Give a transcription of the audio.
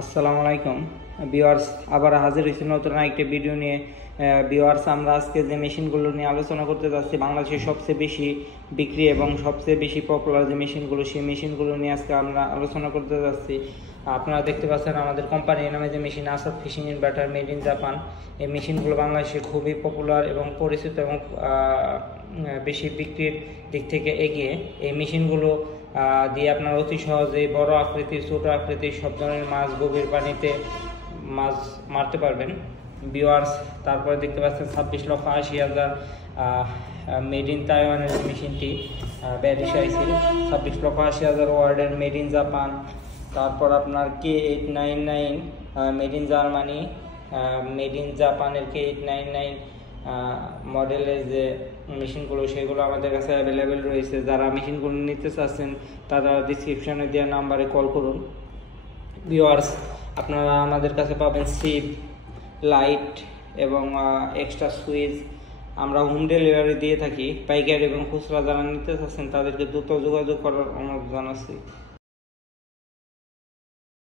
আসসালামু আলাইকুম ভিউয়ার্স, আবার হাজির হয়েছি নতুন একটা ভিডিও নিয়ে। ভিউয়ার্স, আমরা আজকে যে মেশিনগুলো নিয়ে আলোচনা করতে যাচ্ছি, বাংলাদেশের সবচেয়ে বেশি বিক্রি এবং সবচেয়ে বেশি পপুলার যে মেশিনগুলো, সেই মেশিনগুলো নিয়ে আজকে আমরা আলোচনা করতে যাচ্ছি। আপনারা দেখতে পাচ্ছেন আমাদের কোম্পানির নামে যে মেশিন আসাদ fishing inverter made in Japan, এই মেশিনগুলো বাংলাদেশে খুবই পপুলার এবং পরিচিত এবং বেশি বিক্রির দিক থেকে এগিয়ে। এই মেশিনগুলো দিয়ে আপনারা অতি সহজেই বড় আকৃতির, ছোট আকৃতির সব ধরনের মাছ গভীর পানিতে মাছ মারতে পারবেন ভিউয়ার্স। তারপরে দেখতে পাচ্ছেন 26,80,000 মেড ইন তাইওয়ানের মেশিনটি ব্যারিশ আইসিল 26,80,000 ওয়ার্ডের মেড ইন জাপান। তারপর আপনার K899 made in Germany, made in জাপানের K899 মডেলের যে মেশিনগুলো, সেগুলো আমাদের কাছে অ্যাভেলেবেল রয়েছে। যারা মেশিনগুলো নিতে চাচ্ছেন তারা ডিসক্রিপশনে দেওয়া নাম্বারে কল করুন ভিউয়ার্স। আপনারা আমাদের কাছে পাবেন সিপ, লাইট এবং এক্সট্রা সুইচ। আমরা হোম ডেলিভারি দিয়ে থাকি। পাইকারি এবং খুচরা যারা নিতে চাচ্ছেন তাদেরকে দ্রুত যোগাযোগ করার অনুরোধ জানাচ্ছি।